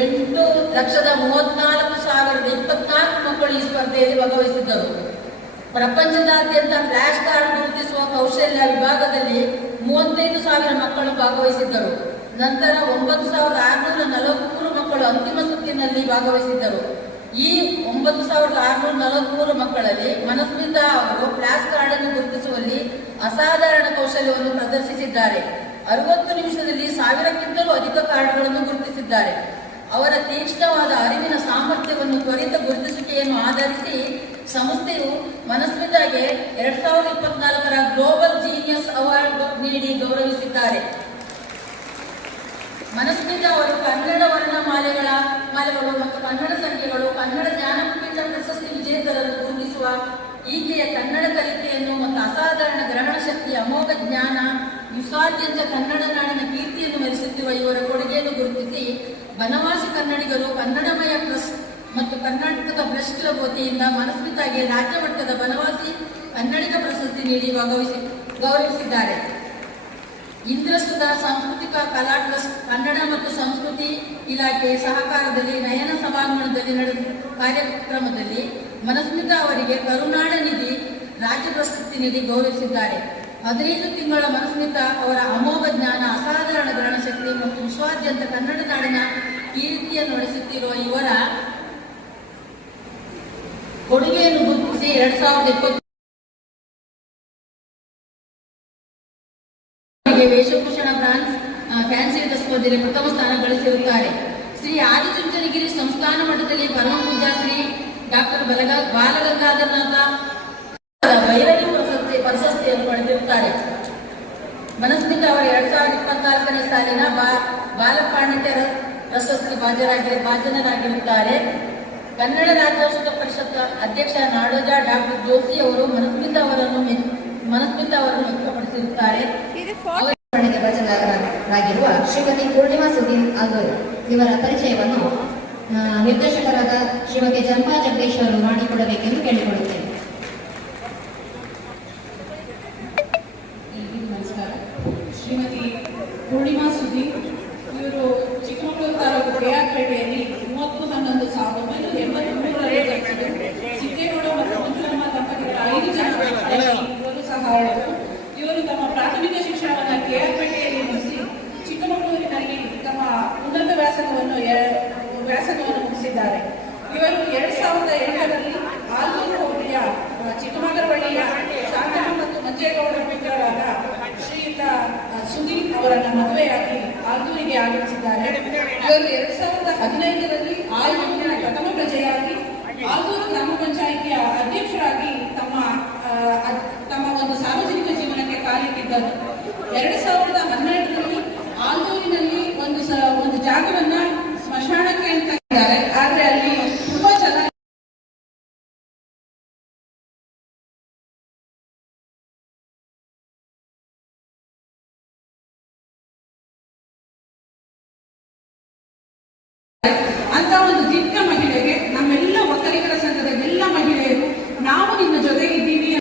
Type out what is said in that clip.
8,34,024 ಮಕ್ಕಳು ಈ ಸ್ಪರ್ಧೆಯಲ್ಲಿ ಭಾಗವಹಿಸಿದ್ದರು. ಪ್ರಪಂಚದಾದ್ಯಂತ ಫ್ಲಾಶ್ ಕಾರ್ಡ್ ಗುರುತಿಸುವ ಕೌಶಲ್ಯ ವಿಭಾಗದಲ್ಲಿ 35,000 ಮಕ್ಕಳು ಭಾಗವಹಿಸಿದ್ದರು. ನಂತರ 9,643 ಮಕ್ಕಳು ಅಂತಿಮ ಸುತ್ತಿನಲ್ಲಿ ಭಾಗವಹಿಸಿದ್ದರು. ಈ 9,643 ಮಕ್ಕಳಲ್ಲಿ ಮನಸ್ಮಿತಾ ಅವರು ಫ್ಲಾಶ್ ಕಾರ್ಡ್ ಅನ್ನು ಗುರುತಿಸುವಲ್ಲಿ ಅಸಾಧಾರಣ ಕೌಶಲ್ಯವನ್ನು ಪ್ರದರ್ಶಿಸಿದ್ದಾರೆ. 60 ನಿಮಿಷದಲ್ಲಿ 1000ಕ್ಕಿಂತಲೂ ಅಧಿಕ ಕಾರ್ಡ್ಗಳನ್ನು ಗುರುತಿಸಿದ್ದಾರೆ. ಅವರ ತೀಕ್ಷ್ಣವಾದ ಅರಿವಿನ ಸಾಮರ್ಥ್ಯವನ್ನು ತ್ವರಿತ ಗುರುತಿಸುವಿಕೆಯನ್ನು ಆಧರಿಸಿ ಸಂಸ್ಥೆಯು ಮನಸ್ಮಿತಾಗೆ 2024ರ ಗ್ಲೋಬಲ್ ಜೀನಿಯಸ್ ಅವಾರ್ಡ್ ನೀಡಿ ಗೌರವಿಸಿದ್ದಾರೆ. ಮನಸ್ಮಿತಾ ಅವರು ಕನ್ನಡ ವರ್ಣಮಾಲೆಗಳು ಮತ್ತು ಕನ್ನಡ ಸಂಖ್ಯೆಗಳು, ಕನ್ನಡ ಜ್ಞಾನಪೀಠ ಪ್ರಶಸ್ತಿ ವಿಜೇತರನ್ನು ಗುರುತಿಸುವ ಈಕೆಯ ಕನ್ನಡ ಕಲಿಕೆಯನ್ನು ಮತ್ತು ಅಸಾಧಾರಣ ಗ್ರಹಣ ಶಕ್ತಿ, ಅಮೋಘ ಜ್ಞಾನ, ವಿಶ್ವಾದ್ಯಂತ ಕನ್ನಡ ನಾಡಿನ ಕೀರ್ತಿಯನ್ನು ಮೆರೆಸುತ್ತಿರುವ ಇವರ ಕೊಡುಗೆಯನ್ನು ಗುರುತಿಸಿ ಬನವಾಸಿ ಕನ್ನಡಿಗರು ಕನ್ನಡಮಯ ಟ್ರಸ್ಟ್ ಮತ್ತು ಕರ್ನಾಟಕದ ಬ್ರಷ್ ಕ್ಲಬ್ ವತಿಯಿಂದ ಮನಸ್ಮಿತಾಗೆ ರಾಜ್ಯ ಮಟ್ಟದ ಬನವಾಸಿ ಕನ್ನಡಿಗ ಪ್ರಶಸ್ತಿ ನೀಡಿ ಗೌರವಿಸಿದ್ದಾರೆ. ಇಂದ್ರಸುಧ ಸಾಂಸ್ಕೃತಿಕ ಕಲಾ ಟ್ರಸ್ಟ್, ಕನ್ನಡ ಮತ್ತು ಸಂಸ್ಕೃತಿ ಇಲಾಖೆ ಸಹಕಾರದಲ್ಲಿ ನಯನ ಸಭಾಂಗಣದಲ್ಲಿ ನಡೆದ ಕಾರ್ಯಕ್ರಮದಲ್ಲಿ ಮನಸ್ಮಿತಾ ಅವರಿಗೆ ಕರುನಾಡ ನಿಧಿ ರಾಜ್ಯ ಪ್ರಶಸ್ತಿ ನೀಡಿ ಗೌರವಿಸಿದ್ದಾರೆ. 15 ತಿಂಗಳ ಮನಸ್ಮಿತಾ ಅವರ ಅಮೋಘ ಜ್ಞಾನ, ಅಸಾಧಾರಣ ಗ್ರಹಣ ಶಕ್ತಿ ಮತ್ತು ವಿಶ್ವಾದ್ಯಂತ ಕನ್ನಡ ನಾಡಿನ ಕೀರ್ತಿಯನ್ನು ನಡೆಸುತ್ತಿರುವ ಇವರ ಕೊಡುಗೆಯನ್ನು ಗುರುತಿಸಿ 2020 ವೇಷಭೂಷಣ ಫ್ಯಾನ್ಸಿ ಸ್ಪರ್ಧೆಯಲ್ಲಿ ಪ್ರಥಮ ಸ್ಥಾನ ಗಳಿಸಿರುತ್ತಾರೆ. ಶ್ರೀ ಆದಿಚುಂಚನಗಿರಿ ಸಂಸ್ಥಾನ ಮಠದಲ್ಲಿ ಪರಮ ಪೂಜಾ ಶ್ರೀ ಡಾಕ್ಟರ್ ಬಾಲಗಂಗಾಧರನಾಥ ಭೈರವಿ ಪ್ರಶಸ್ತಿಯನ್ನು ಪಡೆದಿರುತ್ತಾರೆ. ಮನಸ್ಮಿತಾ ಅವರು 2024ನೇ ಸಾಲಿನ ಬಾಲಪಾಂಡಿತ್ಯ ಪ್ರಶಸ್ತಿ ಭಾಜನರಾಗಿರುತ್ತಾರೆ. ಕನ್ನಡ ರಾಜ್ಯೋತ್ಸವ ಪರಿಷತ್ ಅಧ್ಯಕ್ಷ ನಾಡೋಜ ಡಾಕ್ಟರ್ ಜೋಶಿ ಅವರು ಮನಸ್ಮಿತಾ ಅವರನ್ನು ವ್ಯಕ್ತಪಡಿಸಿರುತ್ತಾರೆ. ಭಾಜನರಾಗಿರುವ ಶ್ರೀಮತಿ ಪೂರ್ಣಿಮಾ ಸುಧೀರ್ ಆಗೋರು ಇವರ ಪರಿಚಯವನ್ನು ನಿರ್ದೇಶಕರಾದ ಶ್ರೀಮತಿ ಜಂಪಾ ಜಗದೀಶ್ ಅವರು ಮಾಡಿಕೊಡಬೇಕೆಂದು ಕೇಳಿಕೊಳ್ಳುತ್ತೇನೆ. ನಮಸ್ಕಾರ. ಶ್ರೀಮತಿ ಪೂರ್ಣಿಮಾ ಸುಧೀರ್ ಇವರು ಚಿಕ್ಕಮಗಳೂರು ತಾಲೂಕು ಕೆಆರ್ಪೇಟೆಯಲ್ಲಿ 30/11/1983ರಲ್ಲಿ ಜನಿಸಿದರು. ಸಿದ್ದೇಗೌಡ ಮತ್ತು ಮಂಜುಳಮ್ಮ ದಂಪತಿಗಳ 5 ಜನ ಇವರು ಸಹ ಇವರು ತಮ್ಮ ಪ್ರಾಥಮಿಕ ಶಿಕ್ಷಣವನ್ನು ಕೆಆರ್ಪೇಟೆಯಲ್ಲಿ ಮುಗಿಸಿ ಚಿಕ್ಕಮಗಳೂರಿನಲ್ಲಿ ತಮ್ಮ ಉನ್ನತ ವ್ಯಾಸಂಗವನ್ನು ಮುಗಿಸಿದ್ದಾರೆ. ಇವರು 2008ರಲ್ಲಿ ಆಲ್ದೂರು ಹೋಬಳಿಯ ಚಿಕ್ಕಮಗಳವಳ್ಳಿಯ ಶಾಂತಮ್ಮ ಮತ್ತು ಮಂಜೇಗೌಡ ಮಿತ್ರರಾದ ಶ್ರೀಯುತ ಸುಧೀರ್ ಅವರನ್ನು ಮದುವೆಯಾಗಿ ಆಲ್ದೂರಿಗೆ ಆಗಮಿಸಿದ್ದಾರೆ. ಇವರು 2015ರಲ್ಲಿ ಆಲ್ದೂರಿನ ಪ್ರಥಮ ಪ್ರಜೆಯಾಗಿ ಆಲ್ದೂರು ಗ್ರಾಮ ಪಂಚಾಯಿತಿಯ ಅಧ್ಯಕ್ಷರಾಗಿ ತಮ್ಮ ಒಂದು ಸಾರ್ವಜನಿಕ ಜೀವನಕ್ಕೆ ಕಾಲಿಟ್ಟಿದ್ದರು. 2012ರಲ್ಲಿ ಆಲ್ದೂರಿನಲ್ಲಿ ಒಂದು ಜಾಗವನ್ನ ಸ್ಮಶಾನಕ್ಕೆ ಅಂತ ಇದ್ದಾರೆ. ಆದ್ರೆ ಅಲ್ಲಿ ತುಂಬಾ ಚೆನ್ನಾಗಿ ಅಂತ ಒಂದು